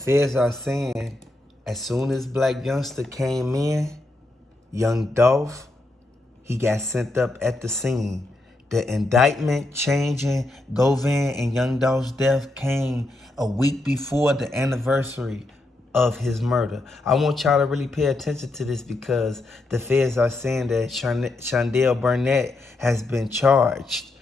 Feds are saying as soon as Black Youngster came in, Young Dolph, he got sent up at the scene. The indictment changing Govan and Young Dolph's death came a week before the anniversary of his murder. I want y'all to really pay attention to this because the feds are saying that Shondell Burnett has been charged.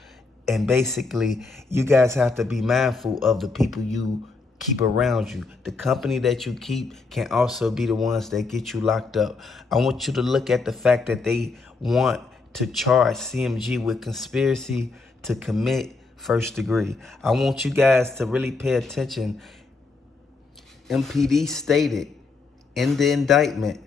And basically, you guys have to be mindful of the people you keep around you. The company that you keep can also be the ones that get you locked up. I want you to look at the fact that they want to charge CMG with conspiracy to commit first degree. I want you guys to really pay attention. MPD stated in the indictment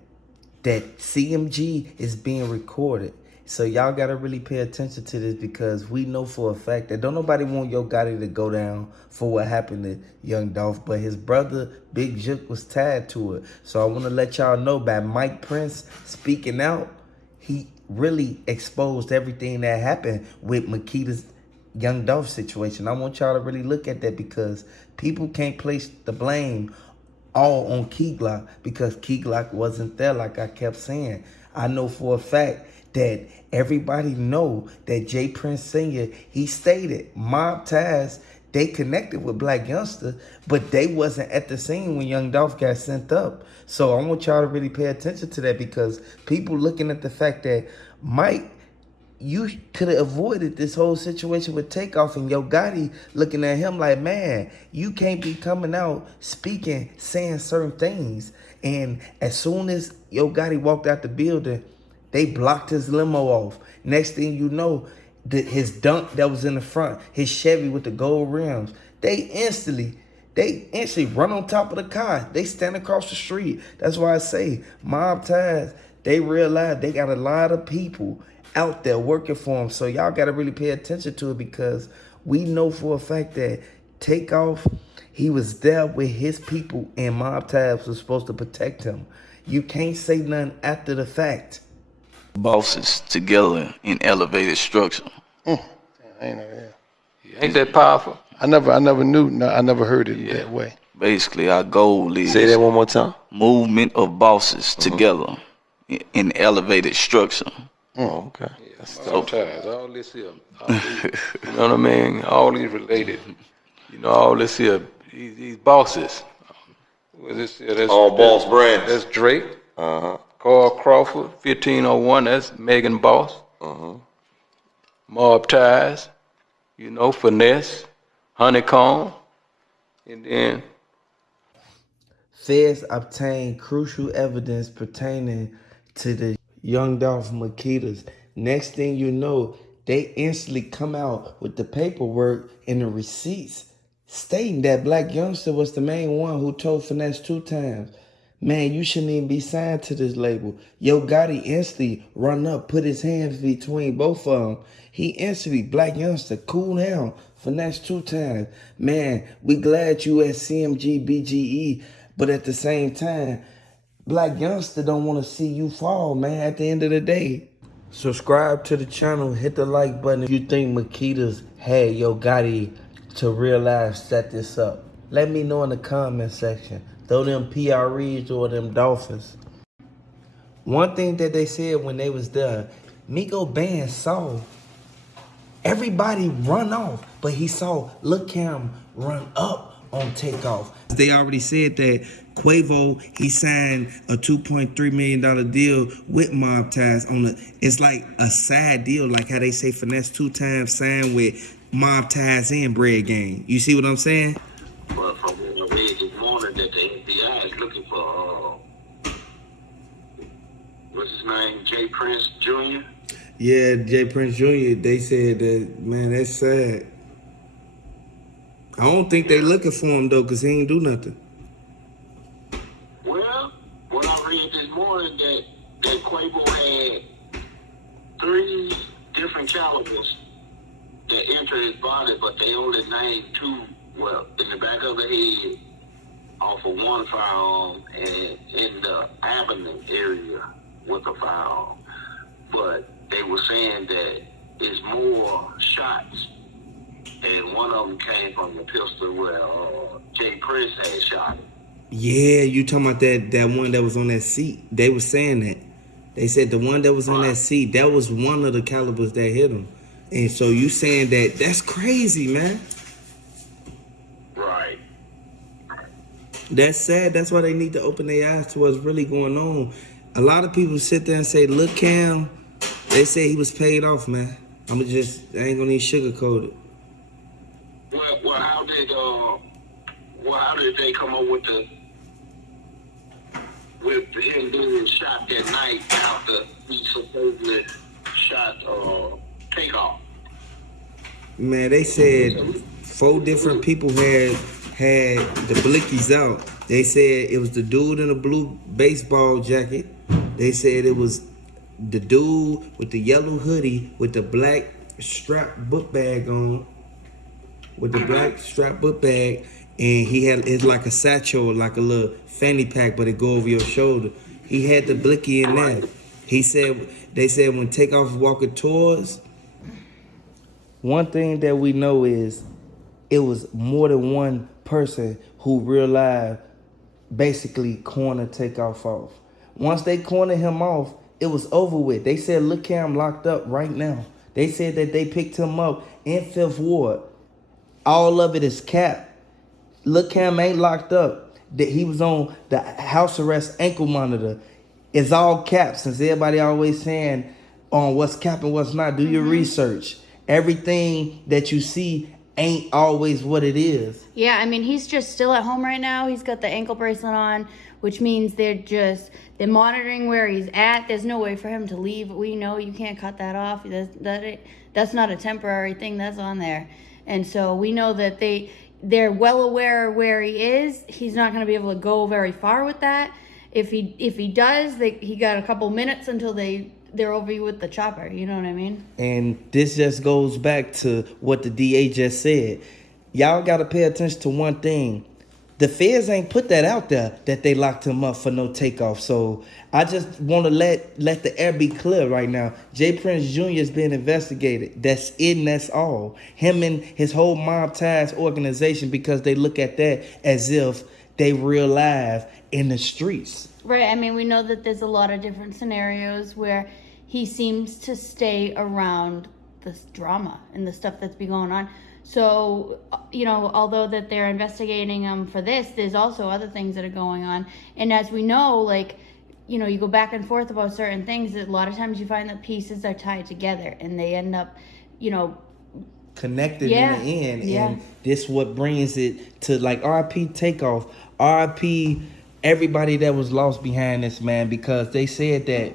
that CMG is being recorded. So y'all gotta really pay attention to this because we know for a fact that don't nobody want Yo Gotti to go down for what happened to Young Dolph, but his brother Big Juke was tied to it. So I wanna let y'all know by Mike Prince speaking out, he really exposed everything that happened with Makedas' Young Dolph situation. I want y'all to really look at that because people can't place the blame all on Key Glock because Key Glock wasn't there like I kept saying. I know for a fact that everybody know that J. Prince Sr., he stated mob ties, they connected with Black Youngster, but they wasn't at the scene when Young Dolph got sent up. So I want y'all to really pay attention to that because people looking at the fact that Mike, you could have avoided this whole situation with Takeoff and Yo Gotti looking at him like, man, you can't be coming out speaking, saying certain things. And as soon as Yo Gotti walked out the building, they blocked his limo off. Next thing you know, his dunk that was in the front, his Chevy with the gold rims, they instantly run on top of the car. They stand across the street. That's why I say mob ties, they realize they got a lot of people out there working for them. So y'all got to really pay attention to it because we know for a fact that Takeoff, he was there with his people and mob ties was supposed to protect him. You can't say nothing after the fact. Bosses together in elevated structure. I ain't know that. Ain't that powerful? I never knew. No, I never heard it that way. Basically, our goal is say that one more time. Movement of bosses together in elevated structure. Oh, okay. Yeah, sometimes all this here, you know what I mean? All these related. You know, all this here, these bosses. What is this here? That's, All boss brands. That's Drake. Uh-huh. Carl Crawford, 1501, that's Megan Boss. Uh-huh. Mob Ties, you know, Finesse, Honeycomb, and then Feds obtained crucial evidence pertaining to the Young Dolph Makedas. Next thing you know, they instantly come out with the paperwork and the receipts stating that Black Youngster was the main one who told Finesse 2 times. Man, you shouldn't even be signed to this label. Yo Gotti instantly run up, put his hands between both of them. He instantly, Black Youngster, cool down, Finesse 2 times. Man, we glad you at CMG BGE, but at the same time, Black Youngster don't want to see you fall, man, at the end of the day. Subscribe to the channel, hit the like button if you think Makedas had Yo Gotti to real life set this up. Let me know in the comment section. Throw them PREs or them Dolphins. One thing that they said when they was there, Miko Band saw everybody run off, but he saw Lil Cam run up on Takeoff. They already said that Quavo, he signed a $2.3 million deal with Mob Ties on it's like a side deal, like how they say Finesse 2 times signed with Mob Ties and Bread Gang. You see what I'm saying? But from what I read this morning that the FBI is looking for, what's his name, J. Prince Jr.? Yeah, J. Prince Jr., they said that, man, that's sad. I don't think they looking for him, though, because he ain't do nothing. Well, what I read this morning that Quavo had 3 different calibers that entered his body, but they only named 2. Well, in the back of the head, off of 1 firearm, and in the abdomen area with a firearm. But they were saying that it's more shots, and one of them came from the pistol where Jay Prince had shot him. Yeah, you talking about that one that was on that seat? They was saying that. They said the one that was on that seat, that was one of the calibers that hit him. And so you saying that's crazy, man. Right. That's sad. That's why they need to open their eyes to what's really going on. A lot of people sit there and say, look, Cam, they say he was paid off, man. I ain't gonna need sugarcoat it. Well, how did they come up with him being shot that night after he supposedly shot Takeoff? Man, they said 4 different people had the blickies out. They said it was the dude in the blue baseball jacket. They said it was the dude with the yellow hoodie with the black strap book bag on. With the black strap book bag. And it's like a satchel, like a little fanny pack, but it go over your shoulder. He had the blicky in there. They said when Takeoff was walking towards, one thing that we know is it was more than one person who real life basically cornered Takeoff off. Once they cornered him off, it was over with. They said, look, Cam locked up right now. They said that they picked him up in 5th Ward. All of it is cap. Look, Cam ain't locked up. That he was on the house arrest ankle monitor. It's all cap, since everybody always saying on what's cap and what's not. Do your research. Everything that you see ain't always what it is. Yeah, I mean, he's just still at home right now. He's got the ankle bracelet on, which means they're monitoring where he's at. There's no way for him to leave. We know you can't cut that off. That's not a temporary thing. That's on there. And so we know that they're well aware where he is. He's not going to be able to go very far with that. If he does, he got a couple minutes until they're over you with the chopper. You know what I mean? And this just goes back to what the DA just said. Y'all got to pay attention to one thing. The feds ain't put that out there that they locked him up for no Takeoff. So I just want to let the air be clear right now. J. Prince Jr. is being investigated. That's it and that's all. Him and his whole mob ties organization, because they look at that as if they real live in the streets. Right. I mean, we know that there's a lot of different scenarios where he seems to stay around this drama and the stuff that's been going on. So, although that they're investigating him for this, there's also other things that are going on. And as we know, you go back and forth about certain things. A lot of times you find that pieces are tied together and they end up, connected in the end. Yeah. And this what brings it to RIP Takeoff, RIP everybody that was lost behind this, man, because they said that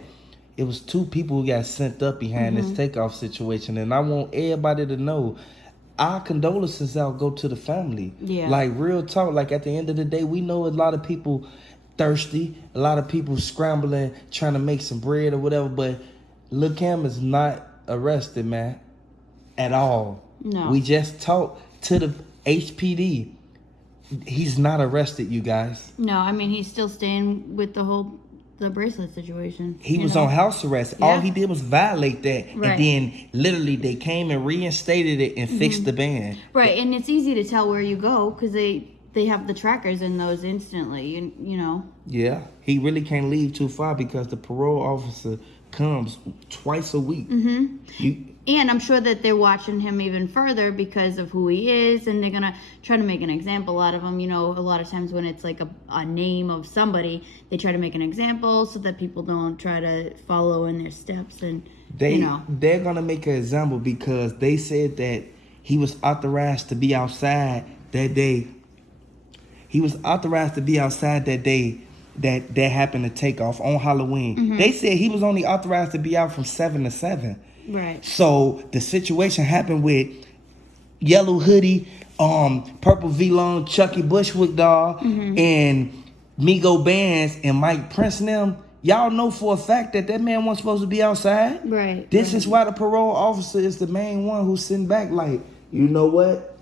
it was 2 people who got sent up behind this Takeoff situation. And I want everybody to know, our condolences out go to the family. Yeah. Real talk. At the end of the day, we know a lot of people thirsty, a lot of people scrambling, trying to make some bread or whatever. But Lil Cam is not arrested, man, at all. No. We just talked to the HPD. He's not arrested, you guys. No, I mean, he's still staying with the bracelet situation. He was on house arrest. Yeah. All he did was violate that. Right. And then literally they came and reinstated it and fixed the ban. Right. And it's easy to tell where you go because they have the trackers in those instantly, you know. Yeah. He really can't leave too far because the parole officer comes twice a week. And I'm sure that they're watching him even further because of who he is, and they're going to try to make an example out of him. You know, a lot of times when it's like a name of somebody, they try to make an example so that people don't try to follow in their steps. And they're going to make an example because they said that he was authorized to be outside that day. He was authorized to be outside that day that happened to Takeoff on Halloween. They said he was only authorized to be out from 7 to 7. Right. So the situation happened with Yellow Hoodie, Purple V-Long, Chucky Bushwick doll, and Migo Bands and Mike Prince and them. Y'all know for a fact that man wasn't supposed to be outside. Right. This is why the parole officer is the main one who's sitting back like, you know what?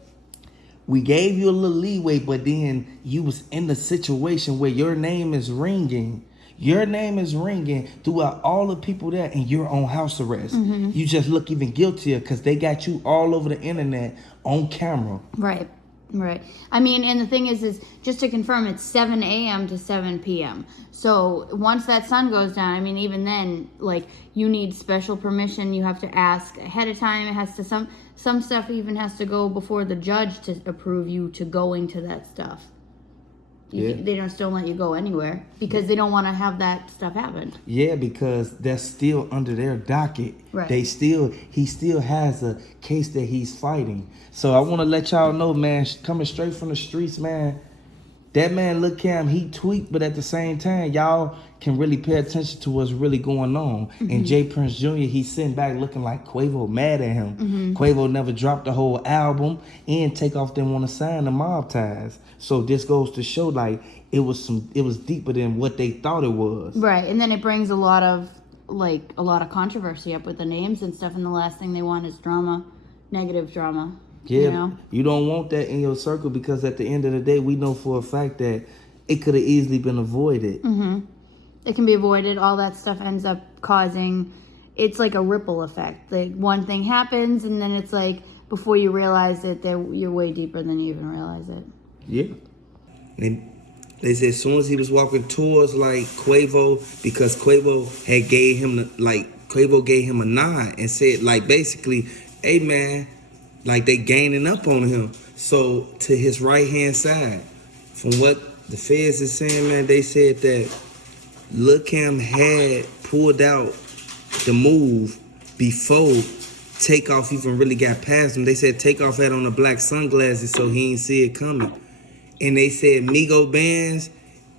We gave you a little leeway, but then you was in the situation where your name is ringing. Your name is ringing throughout all the people there, and you're on house arrest. You just look even guiltier because they got you all over the internet on camera. Right. Right. I mean, and the thing is just to confirm, it's 7 a.m. to 7 p.m. So once that sun goes down, I mean, even then, like, you need special permission. You have to ask ahead of time. It has to, some stuff even has to go before the judge to approve you to going to that stuff. They don't still let you go anywhere because they don't want to have that stuff happen. Yeah, because that's still under their docket. Right. He still has a case that he's fighting. So I want to let y'all know, man, coming straight from the streets, man, that man, Lil Cam, he tweaked, but at the same time, y'all can really pay attention to what's really going on. And Jay Prince Jr., he's sitting back looking like Quavo mad at him. Quavo never dropped the whole album, and Takeoff didn't want to sign the Mob Ties. So this goes to show, like, it was deeper than what they thought it was. Right, and then it brings a lot of controversy up with the names and stuff, and the last thing they want is drama, negative drama. Yeah, you know? You don't want that in your circle because at the end of the day, we know for a fact that it could have easily been avoided. It can be avoided. All that stuff ends up causing, it's like a ripple effect. Like one thing happens, and then it's like before you realize it, you're way deeper than you even realize it. Yeah. And they said as soon as he was walking towards like Quavo, because Quavo gave him a nod and said like basically, hey man, like they gaining up on him. So to his right hand side, from what the feds is saying, man, they said that Lil Cam had pulled out the move before Takeoff even really got past him. They said Takeoff had on the black sunglasses, so he ain't see it coming. And they said Migo Bands,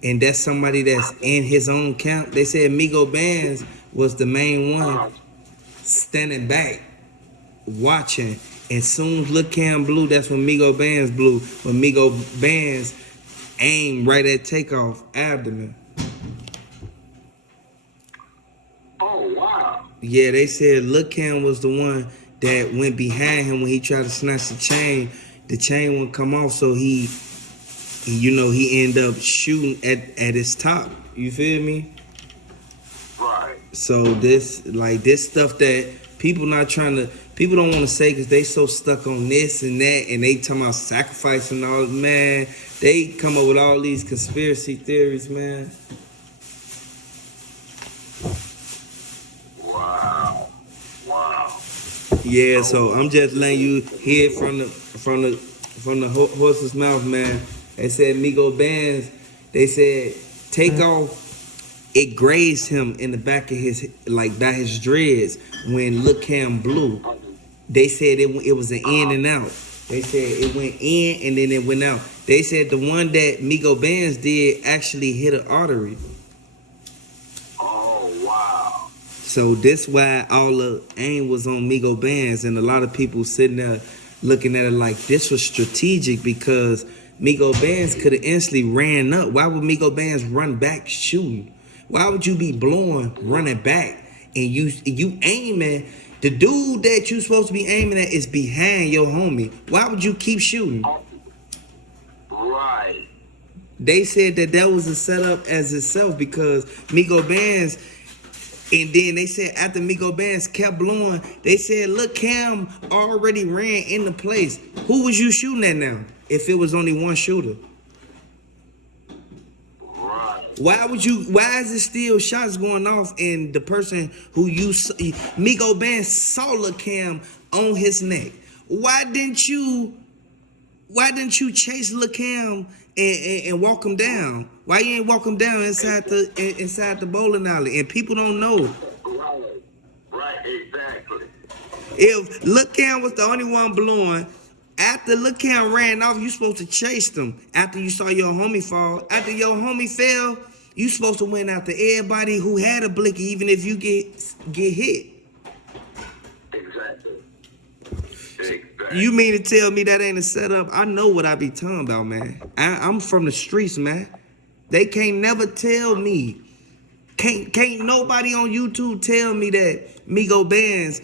and that's somebody that's in his own camp. They said Migo Bands was the main one standing back, watching. And soon as Lil Cam blew, that's when Migo Bands blew. When Migo Bands aimed right at Takeoff abdomen. Oh, wow. Yeah, they said Lil Cam was the one that went behind him when he tried to snatch the chain. The chain wouldn't come off, so he ended up shooting at his top. You feel me? Right. So this stuff that people don't want to say because they so stuck on this and that, and they talking about sacrifice and all. Man, they come up with all these conspiracy theories, man. Wow. Yeah, so I'm just letting you hear from the horse's mouth, man. They said Migo Bands. They said Takeoff. It grazed him in the back of his by his dreads when Lil Cam blew. They said it was an in and out. They said it went in and then it went out. They said the one that Migo Bands did actually hit an artery. Oh, wow. So this why all the aim was on Migo Bands, and a lot of people sitting there looking at it like this was strategic because Migo Bands could have instantly ran up. Why would Migo Bands run back shooting? Why would you be blowing, running back, and you aiming? The dude that you supposed to be aiming at is behind your homie. Why would you keep shooting? Right. They said that was a setup as itself because Migo Bands, and then they said after Migo Bands kept blowing, they said, look, Cam already ran into place. Who was you shooting at now if it was only one shooter? Why is it still shots going off and the person who Migo Bands saw Lil Cam on his neck? Why didn't you chase Lil Cam and walk him down? Why you ain't walk him down inside the bowling alley? And people don't know. Right, exactly. If Lil Cam was the only one blowing, after Lil Cam ran off, you supposed to chase them. After you saw your homie fall, after your homie fell, you supposed to win after everybody who had a blicky, even if you get hit. Exactly. You mean to tell me that ain't a setup? I know what I be talking about, man. I'm from the streets, man. They can't never tell me. Can't nobody on YouTube tell me that Migo Bands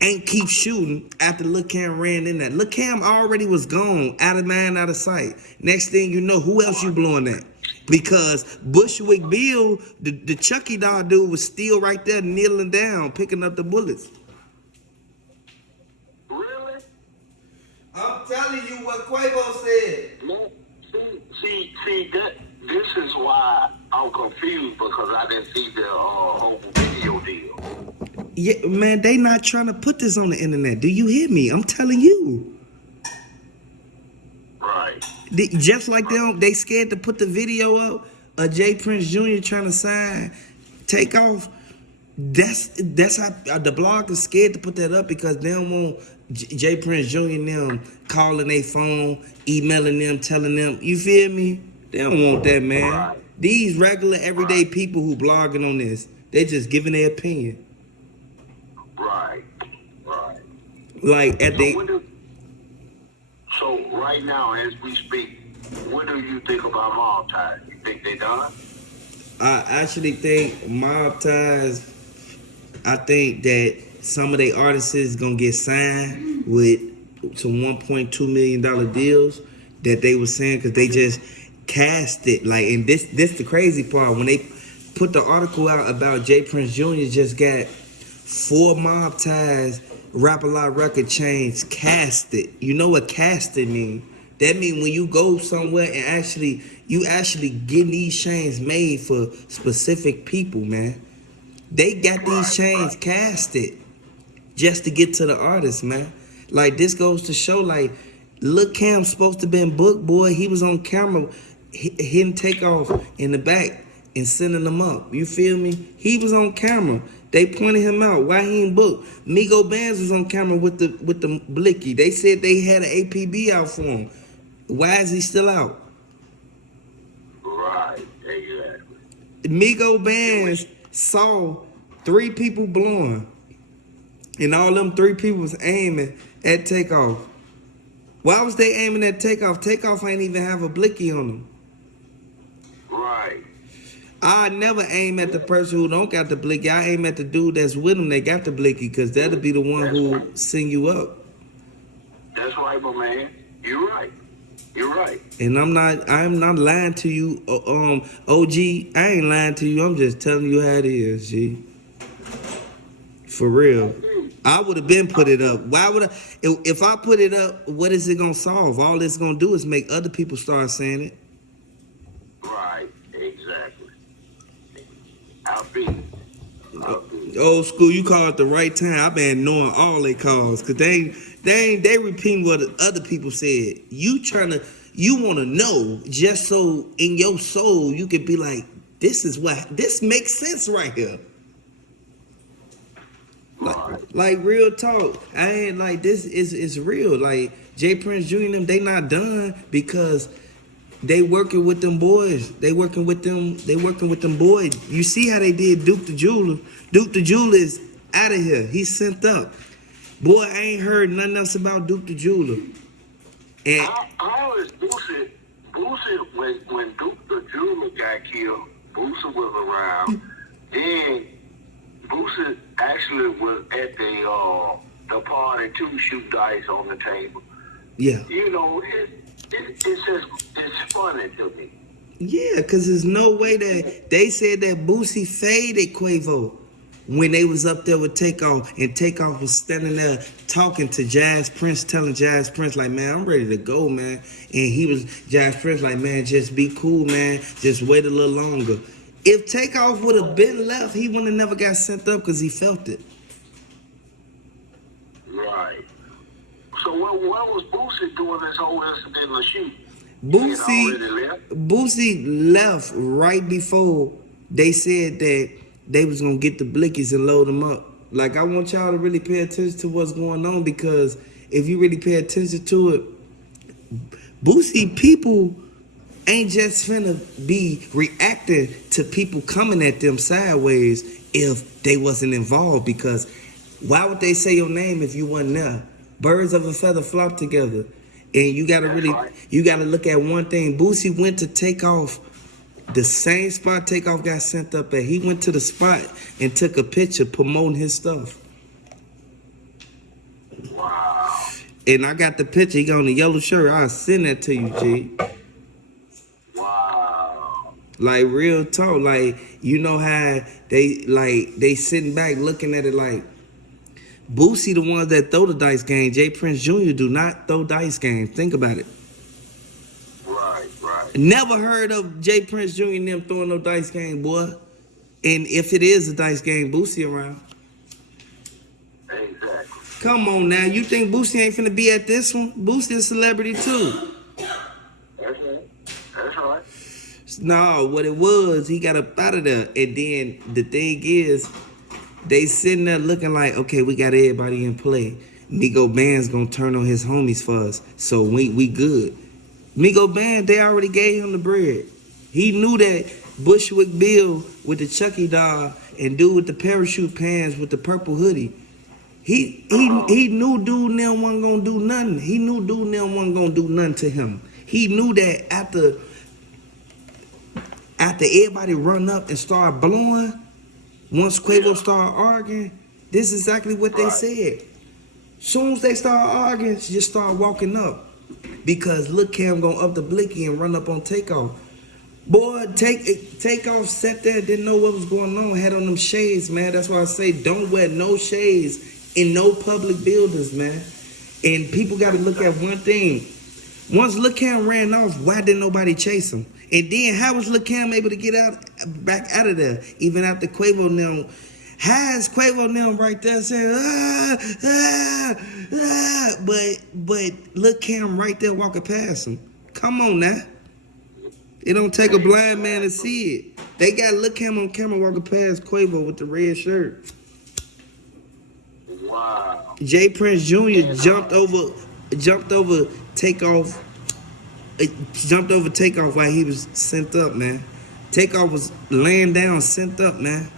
ain't keep shooting after Lil Cam ran in that. Lil Cam already was gone, out of mind, out of sight. Next thing you know, who else you blowing at? Because Bushwick Bill, the Chucky doll dude, was still right there kneeling down, picking up the bullets. Really? I'm telling you what Quavo said. No, see that. This is why I'm confused because I didn't see the whole video deal. Yeah, man, they not trying to put this on the internet. Do you hear me? I'm telling you. Right. Just like they scared to put the video up of Jay Prince Jr. trying to sign Takeoff. That's how the blog is scared to put that up because they don't want Jay Prince Jr. and them calling their phone, emailing them, telling them. You feel me? They don't want that, man. Right. These regular everyday people who blogging on this, they just giving their opinion. Right. Like at So right now, as we speak, what do you think about mob ties? You think they done? I actually think mob ties. I think that some of their artists is gonna get signed with some $1.2 million deals that they were saying because they just cast it like. And this the crazy part when they put the article out about Jay Prince Jr. just got 4 mob ties. Rap-A-Lot record chains cast it. You know what cast it mean? That mean when you go somewhere and you actually get these chains made for specific people, man. They got these chains casted just to get to the artist, man. Like this goes to show, like, Lil Cam's supposed to been booked, boy. He was on camera hitting Takeoff in the back and sending them up. You feel me? He was on camera. They pointed him out. Why he ain't booked? Migo Bands was on camera with the blicky. They said they had an APB out for him. Why is he still out? Right, exactly. Migo Bands saw 3 people blowing, and all them 3 people was aiming at Takeoff. Why was they aiming at Takeoff? Takeoff ain't even have a blicky on them. Right. I never aim at the person who don't got the blicky. I aim at the dude that's with them that got the blicky, because that'll be the one who send you up. That's right, my man. You're right. You're right. And I'm not lying to you, OG. I ain't lying to you. I'm just telling you how it is, G. For real. I would have been put it up. Why would I? If I put it up, what is it gonna solve? All it's gonna do is make other people start saying it. Right. Exactly. I'll be. Old school, you call it the right time. I've been knowing all they calls, cause they repeating what other people said. You wanna know just so in your soul you could be like, this makes sense right here. Like real talk. I ain't like this is real. Like Jay Prince Jr. and them, they not done because they working with them boys. They working with them boys. You see how they did Duke the Jeweler. Duke the Jeweler is out of here. He's sent up. Boy, I ain't heard nothing else about Duke the Jeweler. And How is Boosie when Duke the Jeweler got killed, Boosie was around, then Boosie actually was at the party to shoot dice on the table. yeah. You know, it's funny to me. Yeah, because there's no way that they said that Boosie faded Quavo when they was up there with Takeoff, and Takeoff was standing there talking to Jazz Prince, telling Jazz Prince, like, man, I'm ready to go, man. And Jazz Prince, like, man, just be cool, man. Just wait a little longer. If Takeoff would have been left, he wouldn't have never got sent up because he felt it. Right. So what was Boosie doing this whole incident in the shoot? Boosie left right before they said that they was gonna get the blickies and load them up. Like, I want y'all to really pay attention to what's going on, because if you really pay attention to it, Boosie people ain't just finna be reacting to people coming at them sideways if they wasn't involved, because why would they say your name if you wasn't there? Birds of a feather flock together. And you gotta look at one thing. Boosie went to Takeoff, the same spot Takeoff got sent up at. He went to the spot and took a picture promoting his stuff. Wow. And I got the picture. He got on the yellow shirt. I'll send that to you, G. Wow. Like, real talk. Like, you know how they sitting back looking at it like, Boosie the ones that throw the dice game. Jay Prince Jr. do not throw dice game. Think about it. Right, right. Never heard of Jay Prince Jr. and them throwing no dice game, boy. And if it is a dice game, Boosie around. Exactly. Come on now. You think Boosie ain't finna be at this one? Boosie a celebrity too. That's right. That's right. No, what it was, he got up out of there. And then the thing is, they sitting there looking like, okay, we got everybody in play. Migo Band's gonna turn on his homies for us. So we good. Migo Band, they already gave him the bread. He knew that Bushwick Bill with the Chucky doll and dude with the parachute pants with the purple hoodie. He knew dude now wasn't gonna do nothing. He knew dude now wasn't gonna do nothing to him. He knew that after everybody run up and start blowing, once Quavo started arguing, this is exactly what they said. Soon as they start arguing, just start walking up. Because Lil Cam gonna up the blicky and run up on Takeoff. Boy, Takeoff sat there, didn't know what was going on, had on them shades, man. That's why I say don't wear no shades in no public buildings, man. And people gotta look at one thing. Once Lil Cam ran off, why didn't nobody chase him? And then how was Lil Cam able to get back out of there, even after Quavo now? How is Quavo now right there saying, but Lil Cam right there walking past him? Come on now. It don't take a blind man to see it. They got Lil Cam on camera walking past Quavo with the red shirt. Wow. Jay Prince Jr. jumped over Takeoff. Jumped over Takeoff while he was sent up, man. Takeoff was laying down, sent up, man.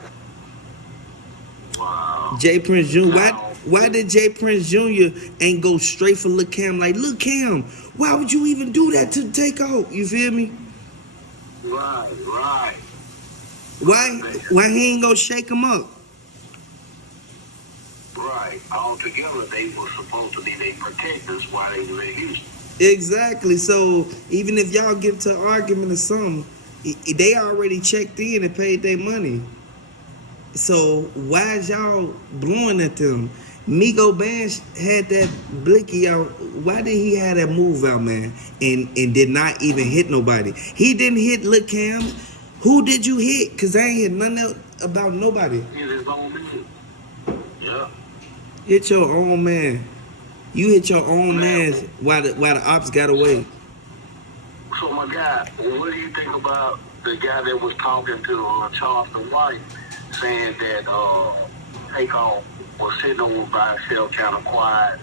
Wow. Jay Prince Jr. Why did Jay Prince Jr. ain't go straight for Lil Cam? Like, Lil Cam, why would you even do that to Takeoff? You feel me? Right. Why he ain't gonna shake him up? Right. Altogether, they were supposed to be their protectors while they were in Houston. Exactly. So even if y'all get into an argument or something, they already checked in and paid their money. So why is y'all blowing at them? Migo Band had that blicky out. Why did he have that move out, man? And did not even hit nobody. He didn't hit Lil Cam. Who did you hit? Cause I ain't hit nothing else about nobody. Hit his own man. Yeah. Hit your own man. You hit your own man while the ops got away. So my guy, what do you think about the guy that was talking to Charleston White, saying that Takeoff was sitting over by himself, kind of quiet,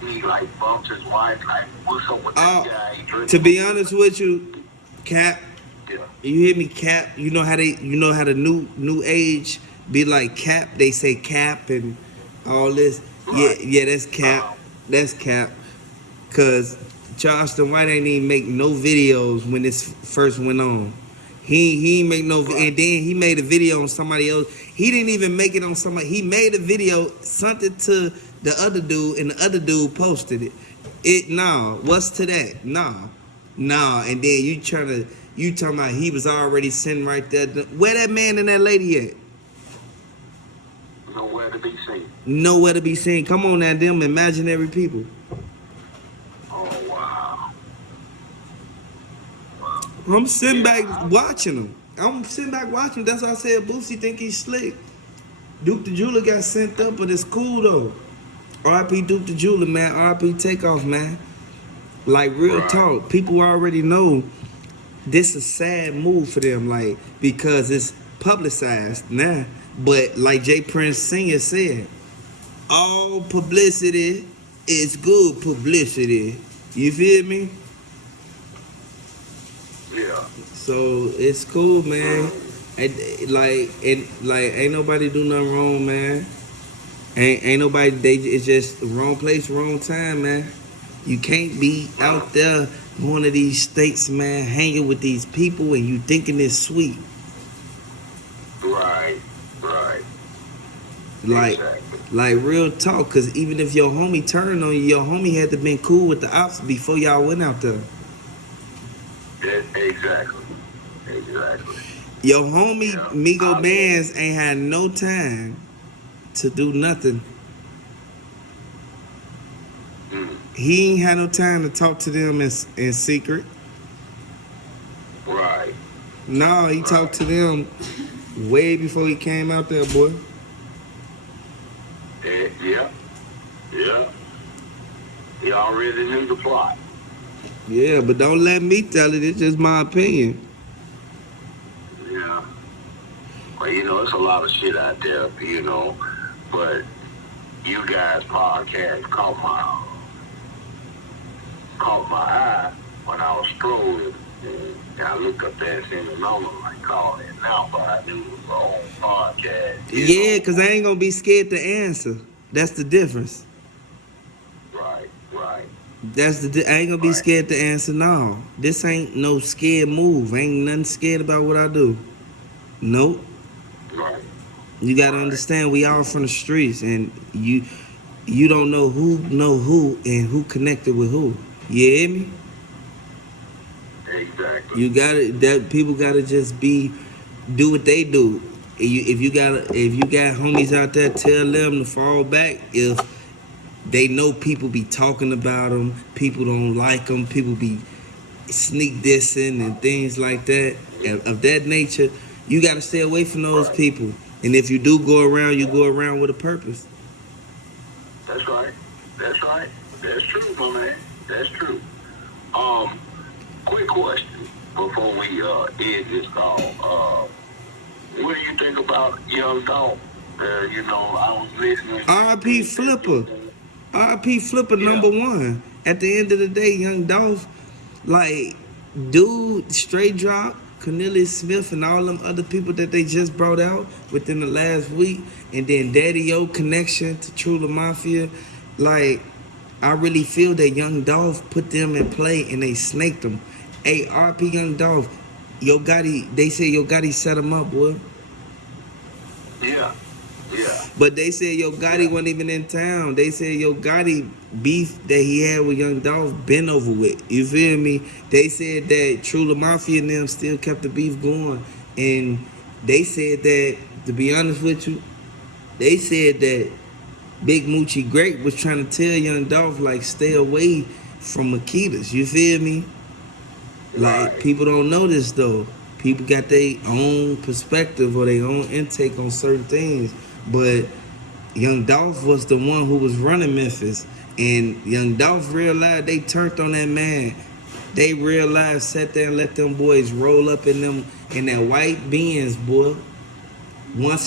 and he like bumped his wife? Like, what's up with that guy? To be honest with you, Cap, Yeah. you hear me, Cap? You know how the new age be like Cap? They say Cap and all this. Right. Yeah, that's Cap. That's Cap. Cause Charleston White ain't even make no videos when this first went on. He ain't make no, and then he made a video on somebody else. He didn't even make it on somebody. He made a video, sent it to the other dude, and the other dude posted it. What's to that? Nah. And then you talking about he was already sitting right there. Where that man and that lady at? Nowhere to be seen. Nowhere to be seen. Come on now, them imaginary people. Oh, wow. I'm sitting back watching them. That's why I said Boosie think he's slick. Duke the Jeweler got sent up, but it's cool though. R.I.P. Duke the Jeweler, man. R.I.P. Takeoff, man. Like, real talk. People already know this is a sad move for them, like, because it's publicized now. But like Jay Prince Sr. said, all publicity is good publicity. You feel me? Yeah. So it's cool, man. Ain't nobody do nothing wrong, man. Ain't nobody. It's just wrong place, wrong time, man. You can't be out there going to these states, man, hanging with these people, and you thinking it's sweet. Right. Like real talk, cause even if your homie turned on you, your homie had to been cool with the ops before y'all went out there. Exactly. Your homie Migo Bands ain't had no time to do nothing he ain't had no time to talk to them in secret. Right. No, he talked to them way before he came out there, boy. Yeah. He already knew the plot. Yeah, but don't let me tell it. It's just my opinion. Yeah. Well, it's a lot of shit out there, but you guys' podcast caught my eye when I was strolling. And I looked up there and seen the number, like, call it now, but I knew it was my own podcast. Yeah, because I ain't going to be scared to answer. That's the difference. Right. I ain't going to be scared to answer, no. This ain't no scared move. Ain't nothing scared about what I do. Nope. Right. You got to understand, we all from the streets, and you don't know who and who connected with who. You hear me? Exactly. People gotta just do what they do. If you got homies out there, tell them to fall back. If they know people be talking about them, people don't like them, people be sneak dissing and things like that of that nature, you gotta stay away from those people. And if you do go around, you go around with a purpose. That's right. That's true, my man. That's true. Quick question before we end this call. What do you think about Young Dolph? I was listening. R.I.P. Flipper. R.I.P. Flipper, number one. At the end of the day, Young Dolph, like, dude, straight drop, Cornelius Smith and all them other people that they just brought out within the last week, and then Daddy-O connection to Trula Mafia, like, I really feel that Young Dolph put them in play and they snaked them. Hey, R.P. Young Dolph, Yo Gotti, they say Yo Gotti set him up, boy. Yeah. But they said Yo Gotti wasn't even in town. They said Yo Gotti beef that he had with Young Dolph been over with. You feel me? They said that Trula Mafia and them still kept the beef going. And they said that, to be honest with you, they said that Big Moochie Great was trying to tell Young Dolph, like, stay away from Makedas. You feel me? Like, people don't know this, though. People got their own perspective or their own intake on certain things. But Young Dolph was the one who was running Memphis. And Young Dolph realized they turned on that man. They realized, sat there and let them boys roll up in that white Benz, boy. Once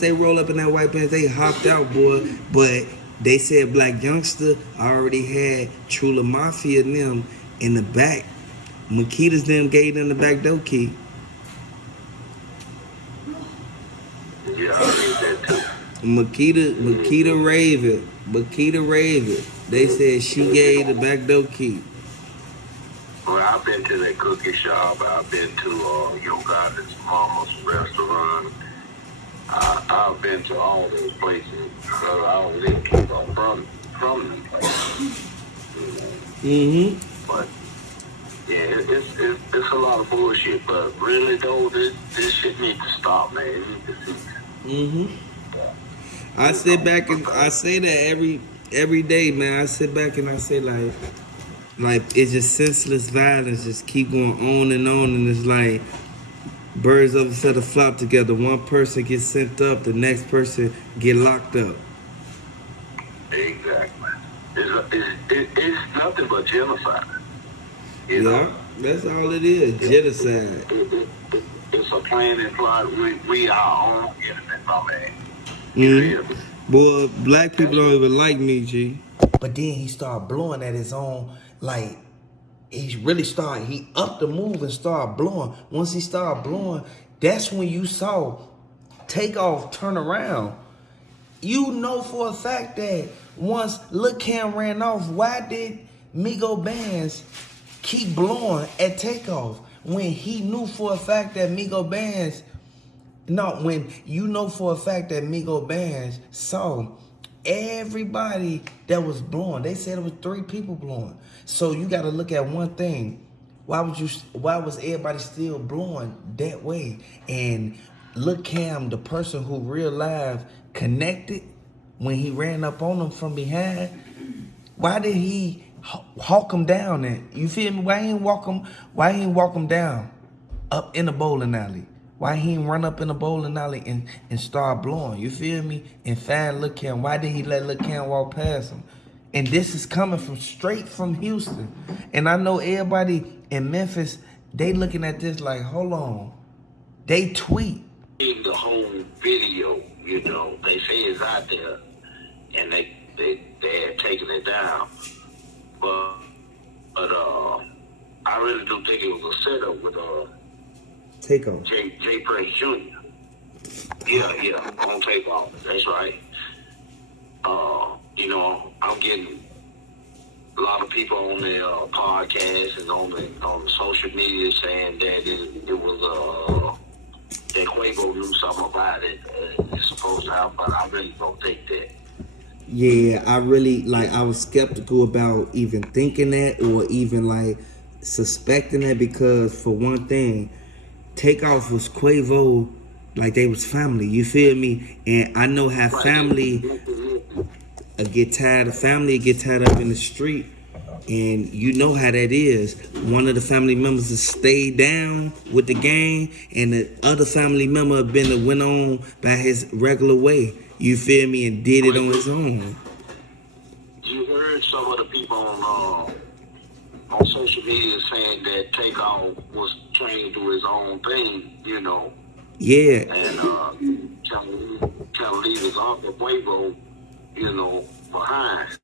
they roll up in that white Benz, they hopped out, boy. But they said Black Youngster already had Trula Mafia and them in the back. Makedas them gave them the back door key. Yeah, I heard that too. Makeda Raven. They said she gave the back door key. Well, I've been to that cookie shop. I've been to Yo Gotti's mama's restaurant. I've been to all those places. So I don't live too far from them places. But yeah, it's a lot of bullshit. But really though, this shit needs to stop, man. It needs to cease. I sit back and I say that every day, man. I sit back and I say like it's just senseless violence, just keep going on, and it's like birds of a feather flock together. One person gets sent up, the next person get locked up. Exactly. It's nothing but genocide. You know? That's all it is, genocide. It's a plan and plot. We are our own enemy, my man. Boy, black people don't even like me, G. But then he started blowing at his own, like, he upped the move and started blowing. Once he started blowing, that's when you saw Takeoff turn around. You know for a fact that once Lil Cam ran off, why did Migo Bands keep blowing at Takeoff? When he knew for a fact that Migo Bands saw everybody that was blowing. They said it was 3 people blowing. So you got to look at one thing. Why was everybody still blowing that way? And Lil Cam, the person who real life connected when he ran up on them from behind, why did he hawk him down? And you feel me? Why he ain't walk him down up in the bowling alley? Why he ain't run up in the bowling alley and start blowing? You feel me? And find Lil Cam. Why did he let Lil Cam walk past him? And this is coming from straight from Houston. And I know everybody in Memphis, they looking at this like, hold on. They tweet. The whole video, you know, they say it's out there, and they had taken it down. But I really do think it was a setup with Takeoff. J Press Jr. Yeah, on Takeoff. That's right. You know, I'm getting a lot of people on the podcast and on the social media saying that it was that Quavo knew something about it. It's supposed to happen, but I really don't think that. Yeah, I was skeptical about even thinking that or even like suspecting that, because for one thing, Takeoff was Quavo, like they was family, you feel me? And I know how family get tied up in the street, and you know how that is. One of the family members has stayed down with the gang, and the other family member went on by his regular way, you feel me, and did it on his own. You heard some of the people on social media saying that Takeoff was trying to do his own thing, you know. Yeah. And trying to leave his uncle Quavo, you know, behind.